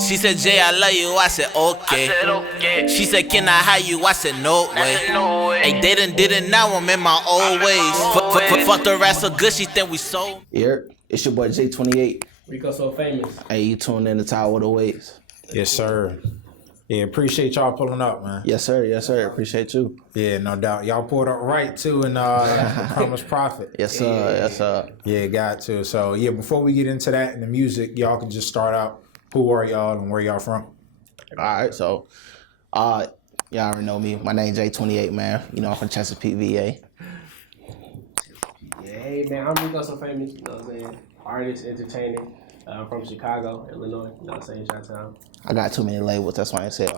She said, Jay, I love you. I said, okay. She said, can I hire you? I said, no way. Hey, didn't now I'm in my old ways. Fuck the rest so good, she think we sold. Yeah, it's your boy J28. Rico So Famous. Hey, you tuned in to Tidewater Waves. Yes, sir. Yeah, appreciate y'all pulling up, man. Yes, sir. Yes, sir. Appreciate you. Yeah, no doubt. Y'all pulled up right, too, in Promise Profit. Yes, sir. Yes, sir. Yeah, got to. So, yeah, before we get into that and the music, y'all can just start out. Who are y'all and where y'all from? All right, so y'all already know me. My name J28, man. You know, I'm from Chesapeake, VA. Yeah, hey, man, I'm Rico So Famous, you know what I'm saying? Artist, entertainer. I'm from Chicago, Illinois, you know what I'm saying? Chi-town. I got too many labels. That's why I said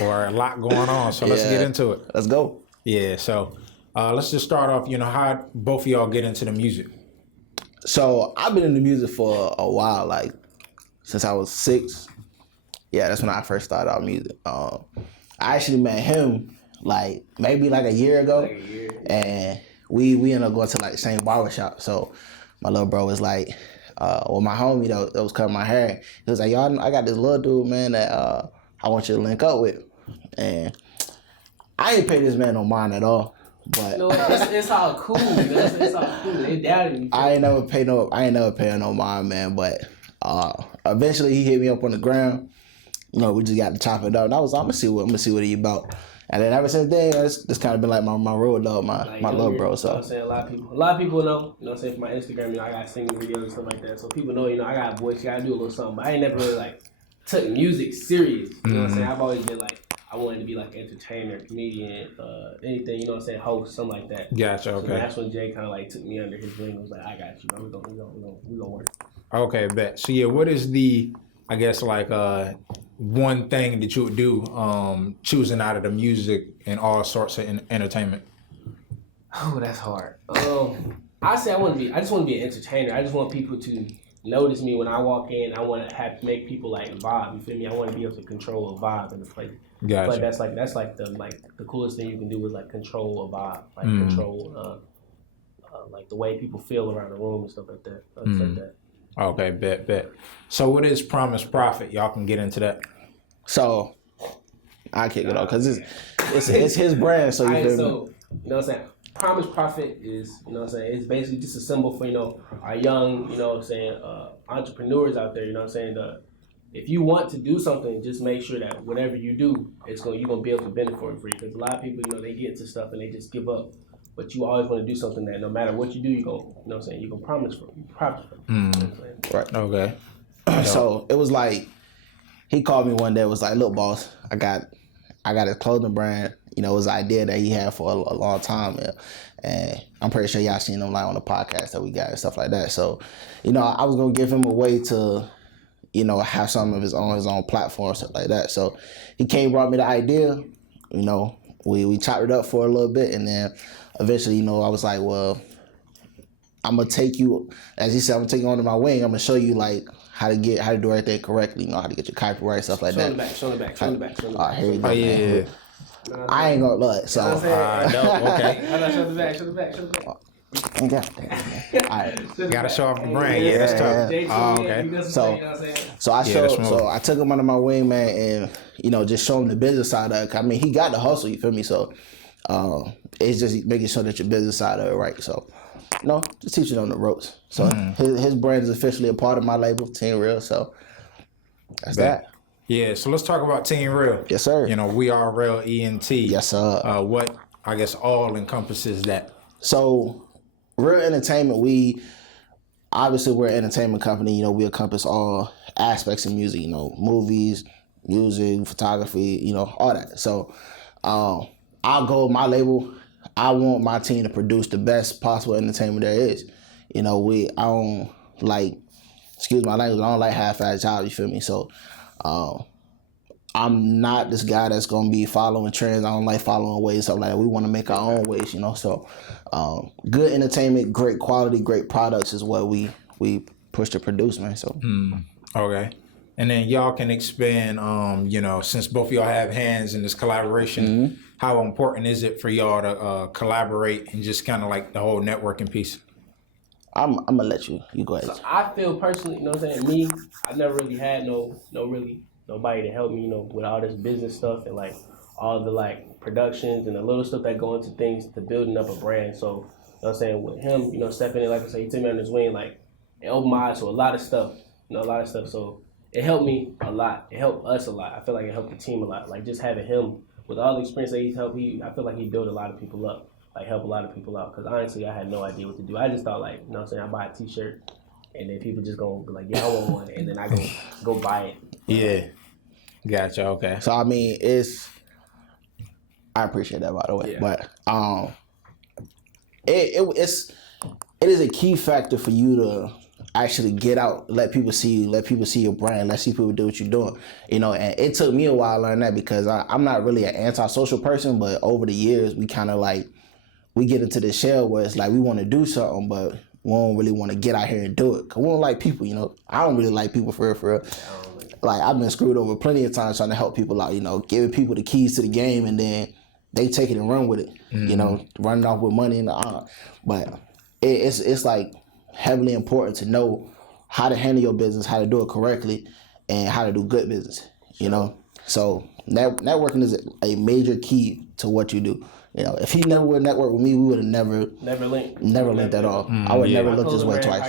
Or a lot going on, so let's get into it. Let's go. Yeah, so let's just start off, how both of y'all get into the music? So I've been in the music for a while, like since I was 6. Yeah, that's when I first started out music. I actually met him maybe a year ago, and we ended up going to the same barbershop. So my little bro was like, my homie that was cutting my hair, he was like, y'all, I got this little dude, man, that I want you to link up with, and I ain't pay this man no mind at all. But no, it's all cool, man. It's all cool. They doubted me. I ain't never pay no mind, man. But eventually he hit me up on the ground. You know, we just got to chop it up. And I'm gonna see what he about. And then ever since then, it's kind of been like my road dog, my little bro. So you know what I'm saying, a lot of people know. You know what I'm saying, for my Instagram, I got singing videos and stuff like that. So people know, I got a voice. You gotta do a little something. But I ain't never really took music serious. You know what I'm saying? I've always been I wanted to be an entertainer, comedian, anything, you know what I'm saying, host, something like that. Gotcha, okay. So that's when Jay kind of took me under his wing and was like, I got you, bro. We gonna work. Okay, bet. So yeah, what is the, I guess, one thing that you would do choosing out of the music and all sorts of entertainment? Oh, that's hard. I say I just want to be an entertainer. I just want people to notice me when I walk in. I want to make people vibe. You feel me? I want to be able to control a vibe in the place. Gotcha. But that's the coolest thing you can do is control a vibe, control the way people feel around the room and stuff like that. Like that. Okay, bet. So what is Promise Profit? Y'all can get into that. So I kick it off because it's his brand. So you feel me? You know what I'm saying? Promise Profit is, you know what I'm saying, it's basically just a symbol for, our young, you know what I'm saying, entrepreneurs out there, you know what I'm saying. If you want to do something, just make sure that whatever you do, you're going to be able to benefit from it. Because a lot of people, they get into stuff and they just give up. But you always want to do something that no matter what you do, you're going to, you know what I'm saying, you're going to promise for it. You profit from it. You know what I'm saying? Right. Okay. So it was he called me one day, was like, look, boss, I got a clothing brand. You know, it was an idea that he had for a long time. And I'm pretty sure y'all seen him on the podcast that we got and stuff like that. So, I was going to give him a way to, have some of his own platform, stuff like that. So he brought me the idea. We chopped it up for a little bit. And then eventually, I was like, well, I'm going to take you, as he said, I'm going to take you under my wing. I'm going to show you how to do everything correctly, how to get your copyright, stuff like that. Show the back. Oh, here we go. Oh, yeah. I ain't gonna look. So, no, okay. Show the back. All right. Gotta show off the brand. Yeah, that's tough. Oh, okay. So I took him under my wing, man, and just show him the business side of it. I mean, he got the hustle. You feel me? So, it's just making sure that your business side of it right. So, just teaching on the ropes. So his brand is officially a part of my label, Team Real. So that's that. Yeah, so let's talk about Team Real. Yes, sir. We are Real ENT. Yes, sir. What, I guess, all encompasses that? So, Real Entertainment, we're an entertainment company. We encompass all aspects of music, movies, music, photography, all that. So, our goal, my label, I want my team to produce the best possible entertainment there is. I don't excuse my language, I don't like half-ass jobs, you feel me? So, I'm not this guy that's gonna be following trends. I don't like following ways, stuff like that. We want to make our own ways, So, good entertainment, great quality, great products is what we push to produce, man. So, okay. And then y'all can expand, since both of y'all have hands in this collaboration, how important is it for y'all to collaborate and just kind of the whole networking piece? I'm gonna let you go ahead. So I feel personally, you know what I'm saying? Me, I never really had nobody to help me, you know, with all this business stuff and like all the like productions and the little stuff that go into things to building up a brand. So, you know what I'm saying, with him, you know, stepping in, like I said, he took me on his wing, like it opened my eyes to a lot of stuff, you know, a lot of stuff. So it helped me a lot. It helped us a lot. I feel like it helped the team a lot. Like just having him with all the experience that he's helped, I feel like he built a lot of people up. Like help a lot of people out, because honestly I had no idea what to do. I just thought like, you know what I'm saying, I buy a t-shirt and then people just gonna be like, yeah, I want one, and then I go buy it. Yeah, gotcha. Okay. So I mean, I appreciate that, by the way, but it is a key factor for you to actually get out, let people see you, let people see your brand, let people do what you're doing, you know. And it took me a while to learn that, because I'm not really an antisocial person, but over the years we kind of like, we get into this shell where it's like we want to do something, but we don't really want to get out here and do it, because we don't like people, you know. I don't really like people for real. Like, I've been screwed over plenty of times trying to help people out, you know, giving people the keys to the game, and then they take it and run with it, you know, running off with money and but it's like heavily important to know how to handle your business, how to do it correctly, and how to do good business, you know. So networking is a major key to what you do. You know, if he never would network with me, we would have never linked at all. I would never look this way twice.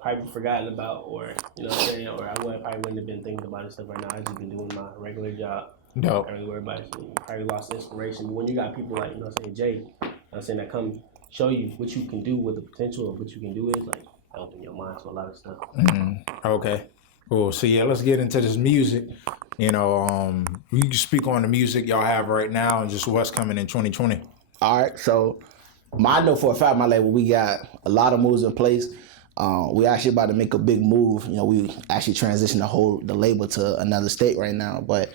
Probably forgotten about, or you know what I'm saying, or probably wouldn't have been thinking about this stuff right now. I just been doing my regular job. No. I really worry about it. Probably lost inspiration. But when you got people like, you know what I'm saying, Jay, you know what I'm saying, that come show you what you can do, what the potential of what you can do is, like, open your mind to a lot of stuff. Okay. Cool. So yeah, let's get into this music. You know, you can speak on the music y'all have right now and just what's coming in 2020. All right. So I know for a fact, my label, we got a lot of moves in place. We actually about to make a big move. You know, we actually transitioned the label to another state right now. But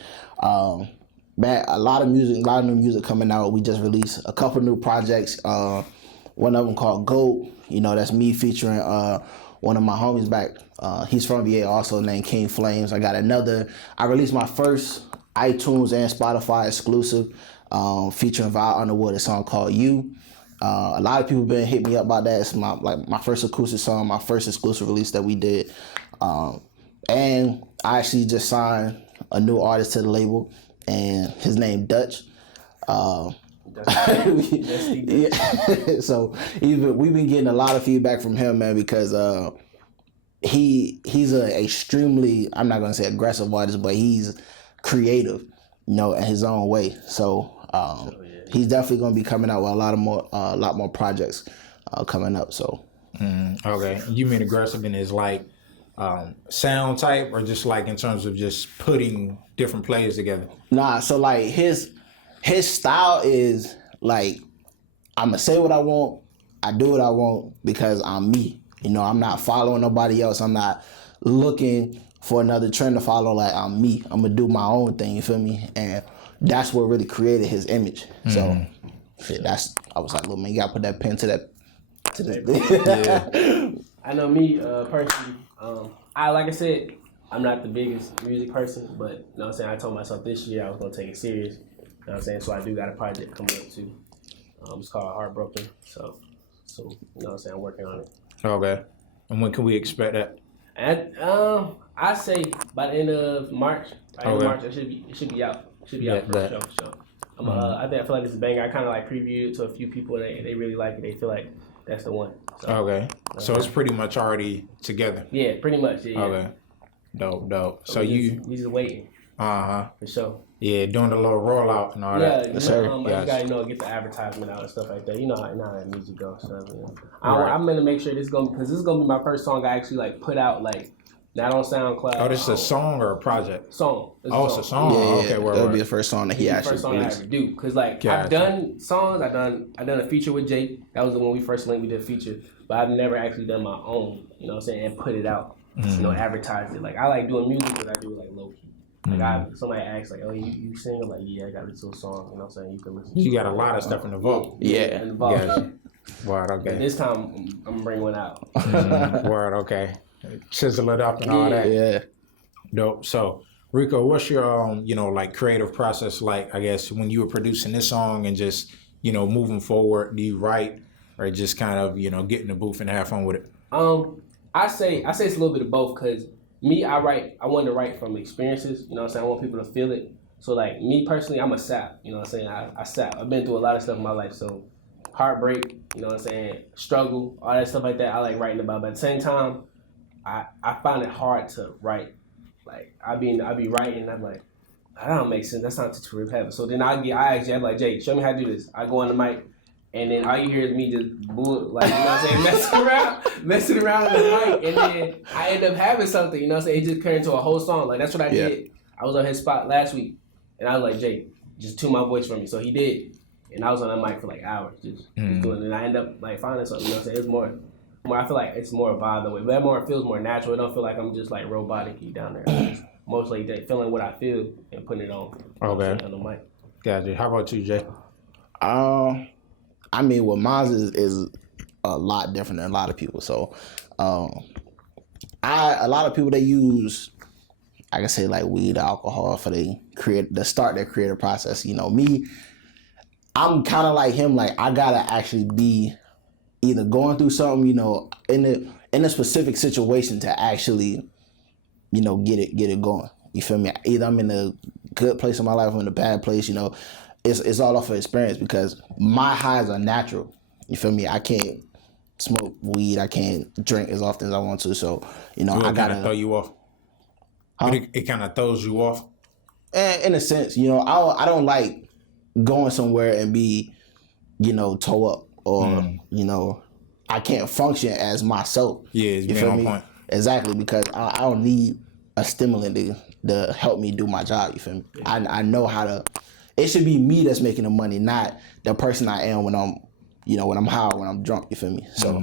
man, a lot of new music coming out. We just released a couple new projects. One of them called GOAT. You know, that's me featuring one of my homies back. He's from VA, also named King Flames. I released my first iTunes and Spotify exclusive featuring Val Underwood, a song called You. A lot of people been hitting me up about that. It's my first acoustic song, my first exclusive release that we did. And I actually just signed a new artist to the label, and his name Dutch. So we've been getting a lot of feedback from him, man, because he's a extremely, I'm not gonna say aggressive artist, but he's creative, you know, in his own way. So he's definitely gonna be coming out with a lot more projects coming up. So okay, you mean aggressive in his like sound type, or just like in terms of just putting different players together? Nah, so like his style is like, I'm gonna say what I want, I do what I want because I'm me. You know, I'm not following nobody else. I'm not looking for another trend to follow. Like, I'm me. I'm gonna do my own thing. You feel me? And that's what really created his image. So I was like, look, man, you gotta put that pen to that. Yeah. I know me personally. Like I said, I'm not the biggest music person, but you know what I'm saying, I told myself this year I was gonna take it serious. You know what I'm saying? So I do got a project coming up too. It's called Heartbroken. So you know what I'm saying, I'm working on it. Okay. And when can we expect that? And I say by the end of March. It should be out. For sure. I feel like it's a banger. I kind of like previewed it to a few people, and they really like it. They feel like that's the one. So, okay. So it's pretty much already together. Yeah, pretty much. Yeah. Okay. Dope. So we just waiting. For sure. Yeah, doing the little rollout and all that. Yeah, you gotta get the advertisement out and stuff like that. You know how that music goes. So, you know. I'm gonna make sure this is gonna be my first song I actually like put out, like not on SoundCloud. Oh, this is a song or a project? Song. It's a song. Yeah, okay, that'll be the first song that he actually released. First song I ever do, cause like I've done songs. I done a feature with Jake. That was the one we first linked. We did a feature, but I've never actually done my own. You know what I'm saying, and put it out. You know, advertise it. Like I like doing music, but I do it like low key. Like somebody asks, like, oh, you sing? I'm like, yeah, I got this little song. You know what I'm saying? You can listen. You got a lot of stuff in the vault. Yeah. In the vault. Yeah. Word, okay. And this time, I'm bringing one out. Word, okay. Chisel it up and all that. Yeah. Dope. So, Rico, what's your, like creative process like, I guess, when you were producing this song and just, moving forward? Do you write or just kind of get in the booth and have fun with it? I say it's a little bit of both, because me, I want to write from experiences, you know what I'm saying? I want people to feel it. So like me personally, I'm a sap, you know what I'm saying? I sap. I've been through a lot of stuff in my life, so heartbreak, you know what I'm saying, struggle, all that stuff like that, I like writing about. But at the same time, I find it hard to write. Like I be writing and I'm like, that don't make sense. That's not too repetitive. So then I'm like, Jay, show me how to do this. I go on the mic, and then all you hear is me just like, you know what I'm saying, messing around on the mic, and then I end up having something, you know what I'm saying? It just turned into a whole song. Like that's what I did. I was on his spot last week, and I was like, Jay, just tune my voice for me. So he did, and I was on that mic for like hours, just doing it. And I end up like finding something, you know what I'm saying? It's more. I feel like it's more a vibe that way, but it feels more natural. It don't feel like I'm just like robotic-y down there. It's mostly feeling what I feel and putting it on. Okay. On the mic. Gotcha. How about you, Jay? I mean, well, mine is a lot different than a lot of people. So, a lot of people, they use, I can say, like weed, alcohol for to start their creative process. You know, me, I'm kind of like him. Like I gotta actually be either going through something, in a specific situation to actually, get it going. You feel me? Either I'm in a good place in my life or in a bad place. It's all off of experience, because my highs are natural. You feel me? I can't smoke weed. I can't drink as often as I want to. So I gotta throw you off. It kind of throws you off. In a sense, I don't like going somewhere and be, toe up. Or, I can't function as myself. Yeah, it's been on point. Exactly, because I don't need a stimulant to help me do my job, you feel me? I know how to, it should be me that's making the money, not the person I am when I'm, when I'm high or when I'm drunk, you feel me? So,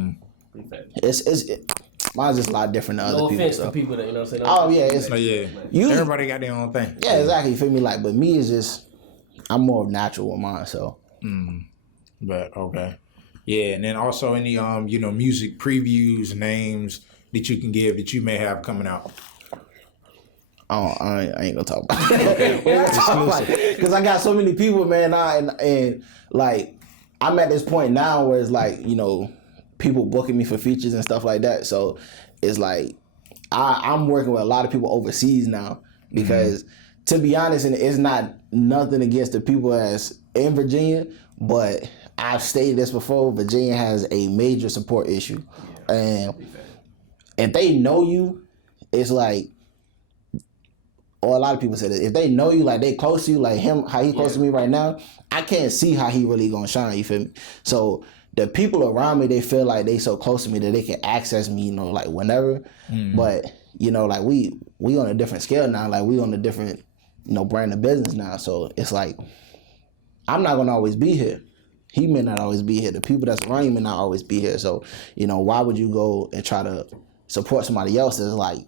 mine's just a lot different than other people. No offense to people that, saying. Everybody got their own thing. Yeah, exactly, you feel me? Like, but me is just, I'm more natural with mine, so. But, okay. Yeah, and then also any music previews, names that you can give that you may have coming out. Oh, I ain't gonna talk about it. Because I got so many people, man, and like I'm at this point now where it's like, people booking me for features and stuff like that. So it's like I'm working with a lot of people overseas now, because to be honest, and it's not nothing against the people that's in Virginia, but I've stated this before, Virginia has a major support issue. And if they know you, it's like, or a lot of people say that, if they know you, like they close to you, like him, how he close to me right now, I can't see how he really gonna shine, you feel me? So the people around me, they feel like they so close to me that they can access me, like whenever. But, like we on a different scale now, like we on a different, brand of business now. So it's like, I'm not gonna always be here. He may not always be here. The people that's around you may not always be here. So, why would you go and try to support somebody else that's like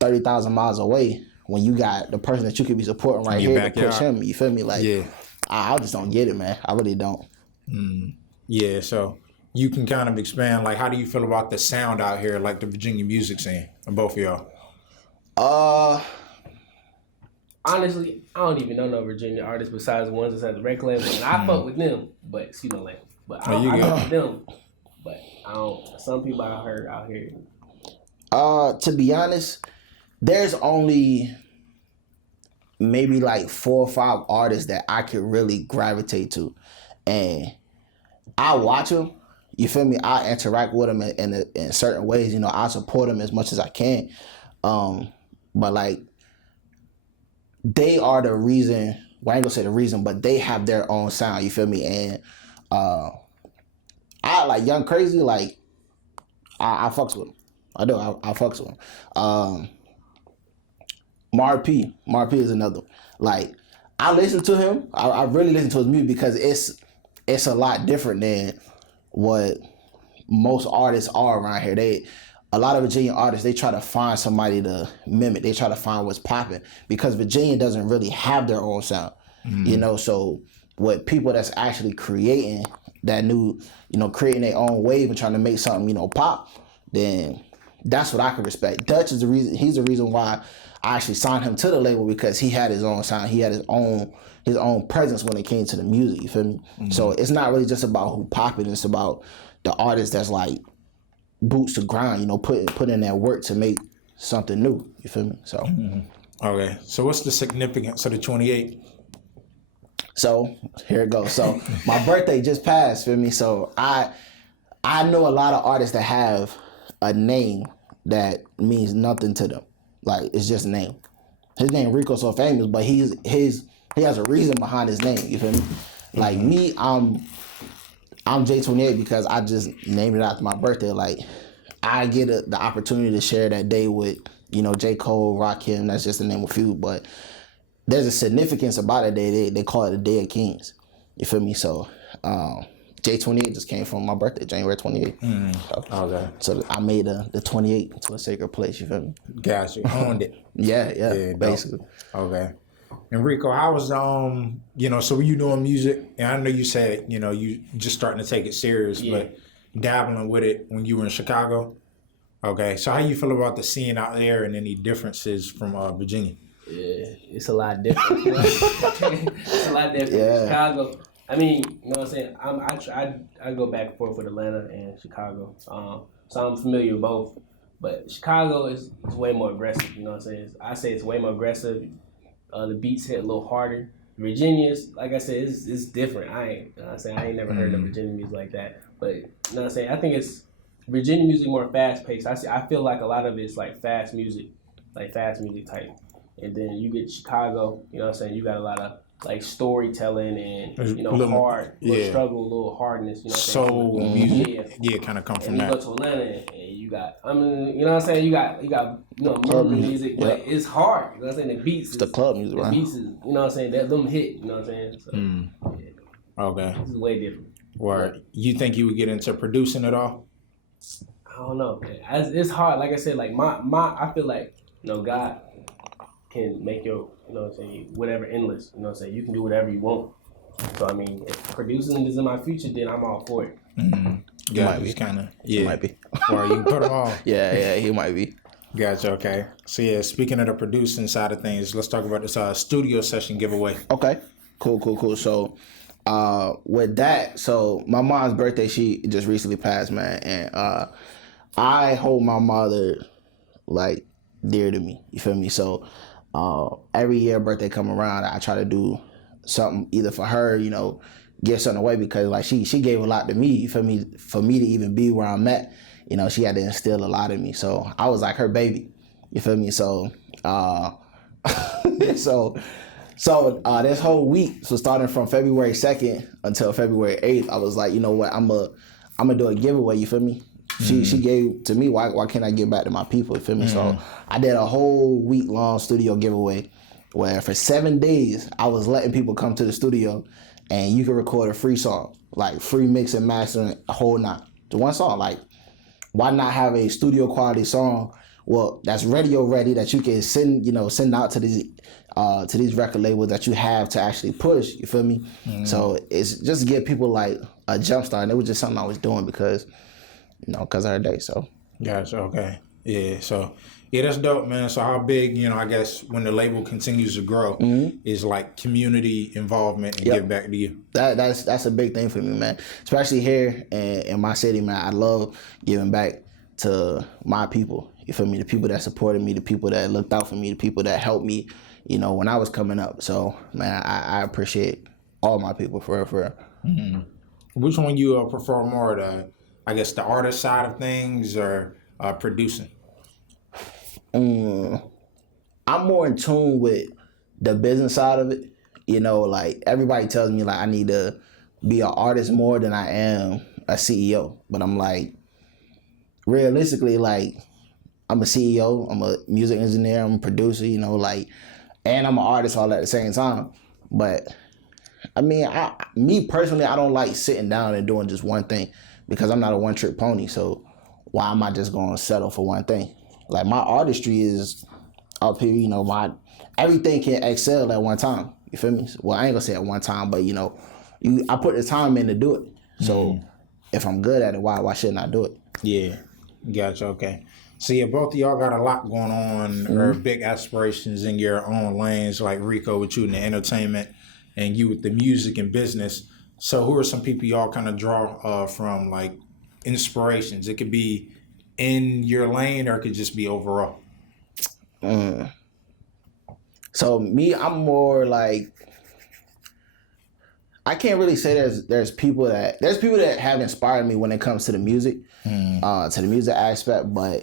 30,000 miles away when you got the person that you could be supporting right here to push him? You feel me? Like, I just don't get it, man. I really don't. Yeah, so you can kind of expand, like, how do you feel about the sound out here, like the Virginia music scene, and both of y'all? Honestly, I don't even know no Virginia artists besides the ones that have the record label, and I fuck with them, but But I fuck with them, but I don't. Some people I heard out here. To be honest, there's only maybe like 4 or 5 artists that I could really gravitate to, and I watch them. You feel me? I interact with them in certain ways. I support them as much as I can, but like, they are the reason, well, I ain't gonna say the reason, but they have their own sound, you feel me? And I like Young Crazy, like, I fucks with him. I do, I fucks with him. Mar P is another one. Like, I listen to him, I really listen to his music, because it's a lot different than what most artists are around here. A lot of Virginia artists, they try to find somebody to mimic. They try to find what's popping, because Virginia doesn't really have their own sound, So with people that's actually creating that new, creating their own wave and trying to make something, pop, then that's what I can respect. Dutch is the reason. He's the reason why I actually signed him to the label, because he had his own sound. He had his own presence when it came to the music. You feel me? So it's not really just about who popping. It's about the artist that's like boots to grind, you know, put in that work to make something new. You feel me? So Okay. So what's the significance of the 28? So here it goes. So my birthday just passed, feel me? So I know a lot of artists that have a name that means nothing to them. Like it's just a name. His name Rico So Famous, but he has a reason behind his name. You feel me? Like me, I'm J28 because I just named it after my birthday. Like I get the opportunity to share that day with, you know, J. Cole, Rakim. That's just the name of a few, but there's a significance about it. They call it the Day of Kings. You feel me? So J28 just came from my birthday, January 28th. Okay. So I made the 28 to a sacred place. You feel me? Gotcha. Owned it. Yeah, basically. Okay. And Rico, how was you know, so were you doing music? And I know you said, you know, you just starting to take it serious, but dabbling with it when you were in Chicago. Okay. So how you feel about the scene out there and any differences from Virginia? Yeah, it's a lot different. It's a lot different. Yeah. Chicago. I mean, you know what I'm saying? I go back and forth with Atlanta and Chicago. So I'm familiar with both. But Chicago is way more aggressive, you know what I'm saying? I say it's way more aggressive. The beats hit a little harder. Virginia is, like I said, it's different. I ain't never heard of Virginia music like that. But you know what I'm saying? I think it's Virginia music more fast paced. I feel like a lot of it's like fast music type. And then you get Chicago, you know what I'm saying? You got a lot of like storytelling and, you know, little struggle, a little hardness, you know what I'm saying? Soul music. Yeah, kind of come from that. And you go to Atlanta and you got, I mean, you know what I'm saying? You got club music, but it's hard. You know what I'm saying? The beats. It's the club music, right? The beats is, you know what I'm saying? Them hit, you know what I'm saying? So, yeah. Okay. This is way different. Word. You think you would get into producing at all? I don't know, man. It's hard. Like I said, like I feel like, you know, God can make your, you know what I'm saying, whatever endless. You know what I'm saying? You can do whatever you want. So I mean, if producing is in my future, then I'm all for it. Yeah, might be. Kind of. He Yeah. might be. Or you can put them on. Yeah, he might be. Gotcha. Okay. So yeah, speaking of the producing side of things, let's talk about this studio session giveaway. Okay. Cool. So with that, so my mom's birthday, she just recently passed, man, and I hold my mother like dear to me. You feel me? So every year birthday come around, I try to do something either for her, you know, give something away because like she gave a lot to me. You feel me? For me to even be where I'm at, you know, she had to instill a lot in me. So I was like her baby. You feel me? So So this whole week, so starting from February 2nd until February 8th, I was like, you know what, I'm gonna do a giveaway, you feel me? She gave to me, why can't I give back to my people, you feel me? So I did a whole week-long studio giveaway where for 7 days, I was letting people come to the studio and you can record a free song, like free mix and mastering, a whole night. To one song, like, why not have a studio quality song, well, that's radio ready, that you can send out to these record labels that you have to actually push, you feel me? So it's just to give people like a jump start, and it was just something I was doing because of her day, so. Gotcha, okay. Yeah, so, yeah, that's dope, man. So how big, I guess when the label continues to grow is like community involvement and give back to you? That's a big thing for me, man. Especially here in my city, man. I love giving back to my people. You feel me? The people that supported me, the people that looked out for me, the people that helped me, when I was coming up. So, man, I appreciate all my people for real. Which one you prefer more, the artist side of things or producing? I'm more in tune with the business side of it. Like everybody tells me like I need to be an artist more than I am a CEO. But I'm like, realistically, like I'm a CEO, I'm a music engineer, I'm a producer, and I'm an artist all at the same time. But I mean, me personally, I don't like sitting down and doing just one thing because I'm not a one-trick pony. So why am I just going to settle for one thing? Like my artistry is up here, my everything can excel at one time. You feel me? Well, I ain't gonna say at one time, but I put the time in to do it. So if I'm good at it, why shouldn't I do it? Yeah, gotcha. Okay. So yeah, both of y'all got a lot going on, or big aspirations in your own lanes. Like Rico with you in the entertainment, and you with the music and business. So who are some people y'all kind of draw from, like inspirations? It could be in your lane or it could just be overall. So me, I'm more like, I can't really say there's people that have inspired me when it comes to the music, to the music aspect, but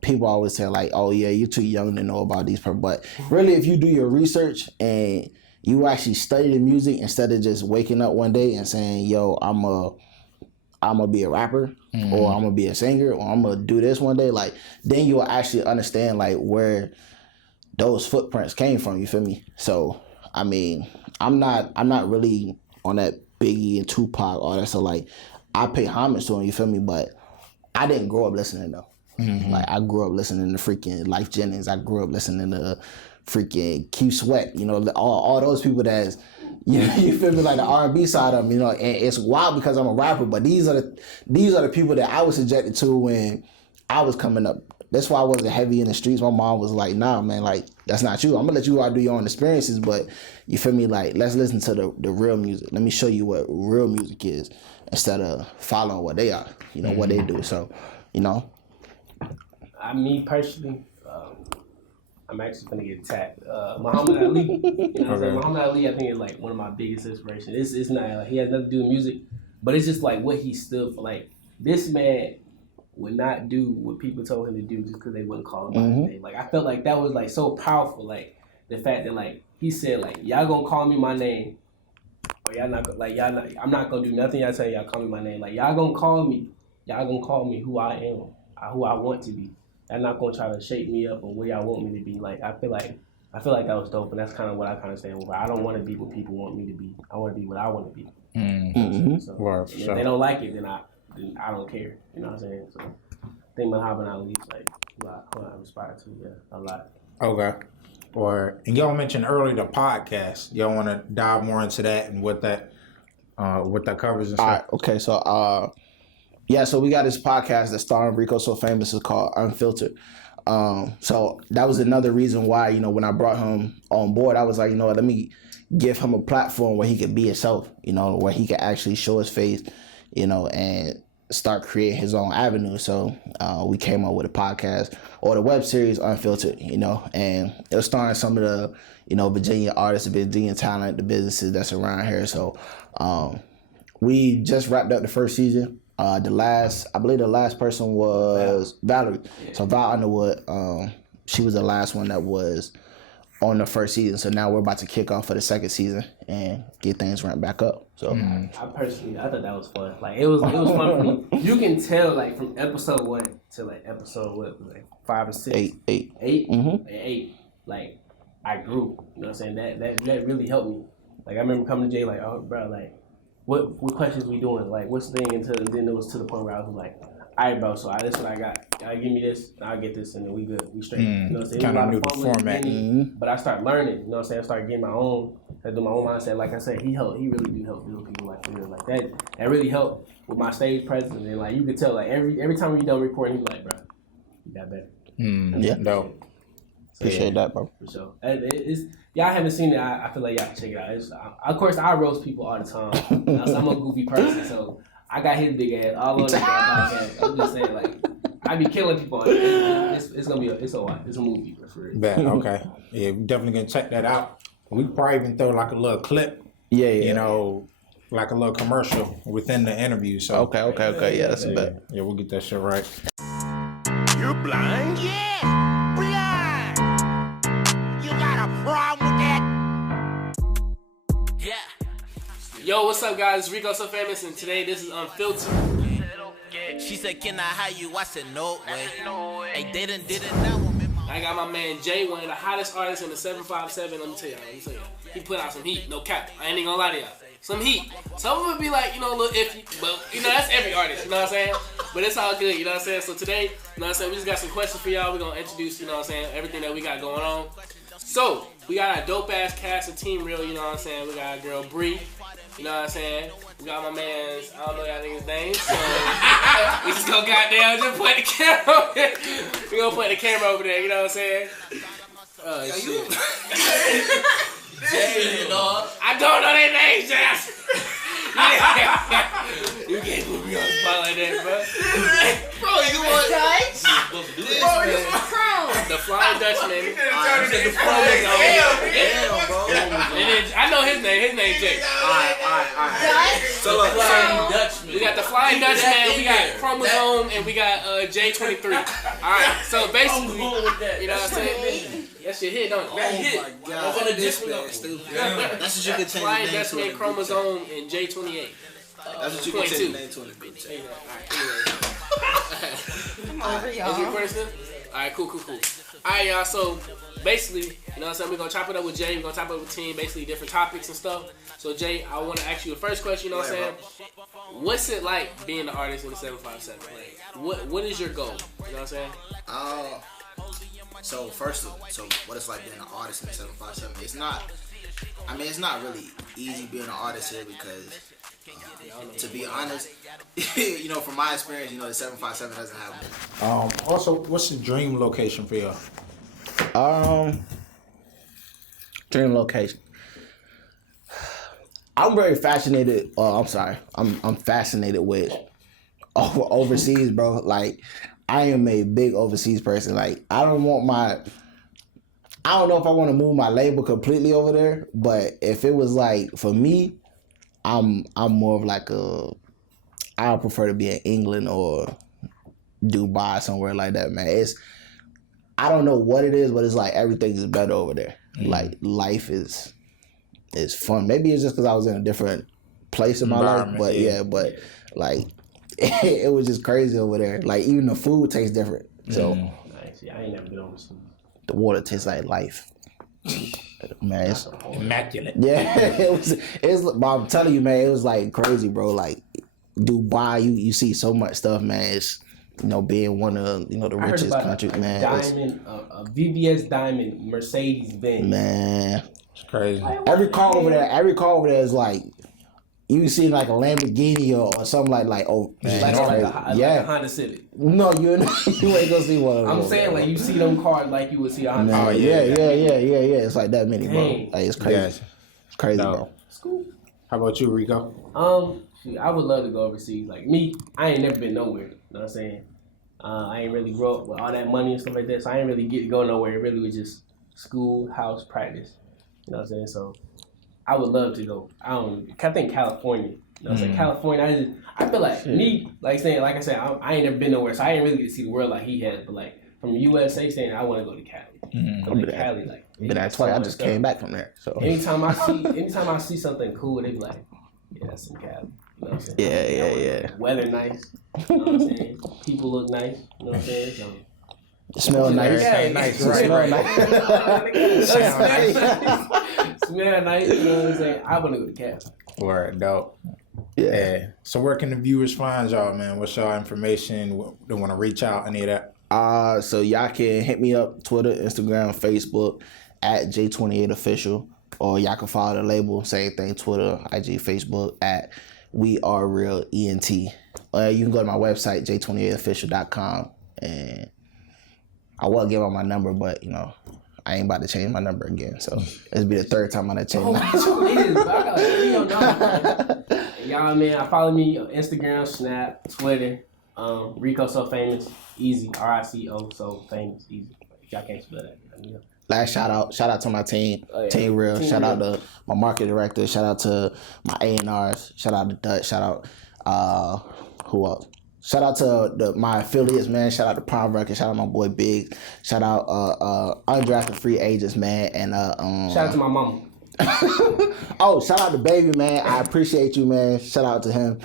people always say like, oh yeah, you're too young to know about these people. But really, if you do your research and you actually study the music instead of just waking up one day and saying, yo, I'm gonna be a rapper, or I'm gonna be a singer, or I'm gonna do this one day, like, then you'll actually understand like where those footprints came from, you feel me? So, I mean, I'm not really on that Biggie and Tupac, all that, so like, I pay homage to them, you feel me? But I didn't grow up listening though. Like, I grew up listening to freaking Life Jennings, I grew up listening to freaking Q Sweat, you know, all those people that's, you feel me, like the R&B side of them, you know, and it's wild because I'm a rapper, but these are the people that I was subjected to when I was coming up. That's why I wasn't heavy in the streets. My mom was like, nah, man, like, that's not you. I'm gonna let you out do your own experiences, but you feel me, like, let's listen to the real music. Let me show you what real music is instead of following what they are, you know, what they do. So, you know. Me personally, I'm actually gonna get attacked. Muhammad Ali, you know what I'm saying? Muhammad Ali, I think, is like one of my biggest inspirations. It's not like he has nothing to do with music, but it's just like what he stood for. Like, this man would not do what people told him to do just because they wouldn't call him by his name. Like, I felt like that was like so powerful. Like, the fact that like he said like, y'all gonna call me my name, or I'm not gonna do nothing y'all tell y'all call me my name. Like, y'all gonna call me who I am, who I want to be. I'm not gonna try to shape me up or where y'all want me to be. Like, I feel like that was dope, and that's kind of what I kind of stand for. I don't want to be what people want me to be. I want to be what I want to be. So, if they don't like it, then I don't care. You know what I'm saying? So I think Muhammad Ali is like who I inspire to a lot. Okay. And y'all mentioned earlier the podcast. Y'all want to dive more into that and what that covers and stuff? All right. Okay. So so we got this podcast that's starring Rico So Famous. It's called Unfiltered. So that was another reason why, you know, when I brought him on board, I was like, you know what, let me give him a platform where he could be himself, you know, where he could actually show his face, you know, and start creating his own avenue. So we came up with a podcast or the web series Unfiltered, you know, and it was starring some of the, you know, Virginia artists, the Virginia talent, the businesses that's around here. So we just wrapped up the first season. I believe the last person was Valerie. So Val Underwood, she was the last one that was on the first season. So now we're about to kick off for the second season and get things ramped back up. So I thought that was fun. Like, it was fun for me. You can tell like from episode 1 to like episode 5 or 6, 8. Eight. Like, I grew. You know what I'm saying? That really helped me. Like, I remember coming to Jay like, oh bro, like, what questions we doing? Like, what's the thing? And then it was to the point where I was like, all right, bro, so this is what I got. Give me this, I'll get this, and then we good. We straight. You know what I'm saying? Kind of knew the format. But I started learning, you know what I'm saying? I started getting my own, I do my own mindset. Like I said, he really do help build people, like, for real. Like, that really helped with my stage presence. And like, you could tell, like, every time we done recording, he be like, bro, you got better. Yeah. No. Appreciate that, bro. For sure. Y'all haven't seen it, I feel like y'all can check it out. Of course, I roast people all the time. I'm a goofy person, so I got his big ass all on the podcast. I'm just saying, like, I be killing people. It's gonna be it's a movie for real. Bad. Okay. Yeah, we definitely gonna check that out. We probably even throw like a little clip. Yeah. You know, like a little commercial within the interview. So Okay. Yeah, that's a bet. Yeah, we'll get that shit right. You're blind? Yeah, blind. You got a problem with that? Yeah. Yo, what's up, guys? It's Rico So Famous, and today this is Unfiltered. She said, can I hire you? I said, no way. Hey, they done did it now. I got my man Jay, one of the hottest artists in the 757. Let me tell y'all. He put out some heat, no cap. I ain't even gonna lie to y'all. Some heat. Some of it be like, you know, a little iffy, but, you know, that's every artist, you know what I'm saying? But it's all good, you know what I'm saying? So today, you know what I'm saying, we just got some questions for y'all. We're gonna introduce, you know what I'm saying, everything that we got going on. So, we got a dope-ass cast of Team Real, you know what I'm saying? We got our girl Bree, you know what I'm saying? We got my man's, I don't know y'all niggas' names, so we just gonna goddamn just put the camera over there. We gonna put the camera over there, you know what I'm saying? Shit. I don't know their names, Jazz. You can't put me on the spot like that, bro. Flying Dutchman. Alright, The chromosome. damn, bro. And then I know his name. His name Jake. Alright. So look, We got the Flying Dutchman, we got Chromosome, and we got J23. Alright, so basically, you know what I'm saying? That shit hit, don't it? That hit. oh my god, this man stupid. That's what you could change Flying the name to. Dutchman, Chromosome, and J28. That's what you could change the name to in the group chat. Is you person? Alright, cool. Alright, y'all, so basically, you know what I'm saying, we're gonna chop it up with Jay, we're gonna chop it up with Team, basically different topics and stuff. So Jay, I wanna ask you the first question, you know what I'm saying? What's it like being an artist in the 757? Like, what is your goal? You know what I'm saying? So what it's like being an artist in the 757? It's not really easy being an artist here because, to be honest, you know, from my experience, you know, the 757 doesn't have. Also, what's the dream location for you? Dream location. I'm very fascinated. I'm fascinated with overseas, bro. Like, I am a big overseas person. Like, I don't know if I want to move my label completely over there, but if it was like for me, I'm more of like I would prefer to be in England or Dubai, somewhere like that, man. I don't know what it is, but it's like everything is better over there. Like, life is fun. Maybe it's just because I was in a different place in my life, but but like it was just crazy over there. Like, even the food tastes different. So Nice. I ain't never been overseas. the water tastes like life. Man, it's Immaculate. yeah. But I'm telling you, man, it was like crazy, bro. Like, Dubai, you see so much stuff, man. It's, you know, being one of, you know, the richest countries, man. A VVS Diamond Mercedes Benz. Man, It's crazy. every car over there is like, you see like a Lamborghini or something like a Honda Civic. No, you ain't gonna see one of those. I'm saying, like, you see them cars like you would see a Honda Man, Civic. yeah. It's like that many, bro. Dang. Like, it's crazy. Yeah. It's crazy, bro. It's cool. How about you, Rico? I would love to go overseas. Like me, I ain't never been nowhere. You know what I'm saying? I ain't really grow up with all that money and stuff like that, so I ain't really get to go nowhere. It really was just school, house, practice. You know what I'm saying? So I would love to go. I think California. You know what I'm saying? California, I feel like me, like I said, I ain't never been nowhere, so I ain't really get to see the world like he has. But like, from the USA standing, I want to go to Cali. Go to Cali, like. Been there twice. I just came back from there. So anytime I see something cool, they be like, yeah, that's some Cali. You know what I'm saying? Yeah. Weather nice. You know what I'm saying? People look nice. You know what I'm saying? So, Smell nice. Yeah, nice, Smell right. nice. smell nice. You know what I'm saying? I want to go to Cali. Word, dope. Yeah. So where can the viewers find y'all, man? What's y'all information? They want to reach out, any of that? So y'all can hit me up, Twitter, Instagram, Facebook, at J28Official, or y'all can follow the label, same thing, Twitter, IG, Facebook, at We Are Real ENT. You can go to my website, J28Official.com, and I will give out my number, but, you know, I ain't about to change my number again, so it'll be the third time I done changed my number. Y'all, man, follow me on Instagram, Snap, Twitter, Rico So Famous, easy, RICO, So Famous, easy. If y'all can't spell that, yeah. Last shout out to my team, Team Real. Shout out to my market director. Shout out to my A&Rs. Shout out to Dutch. Shout out, who else? Shout out to my affiliates, man. Shout out to Prime Records. Shout out my boy Big. Shout out undrafted free agents, man. And shout out to my mama. Oh, shout out to Baby, man. I appreciate you, man. Shout out to him.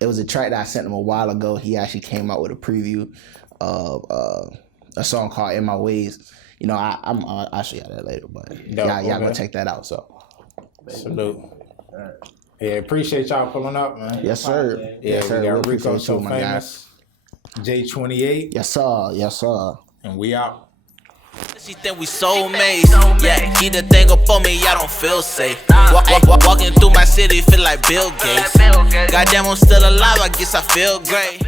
It was a track that I sent him a while ago. He actually came out with a preview of a song called In My Ways. You know, I'll show y'all that later, but y'all go check that out. So, salute. Yeah, appreciate y'all pulling up, man. Yes, sir. Yeah, Yes, sir. we got We Rico appreciate So you, my guy. Famous, J28, Yes, sir. Yes, sir. and we out. She think we soulmates. Yeah, keep the thing up on me, I don't feel safe. Walking through my city, feel like Bill Gates. Goddamn, I'm still alive, I guess I feel great.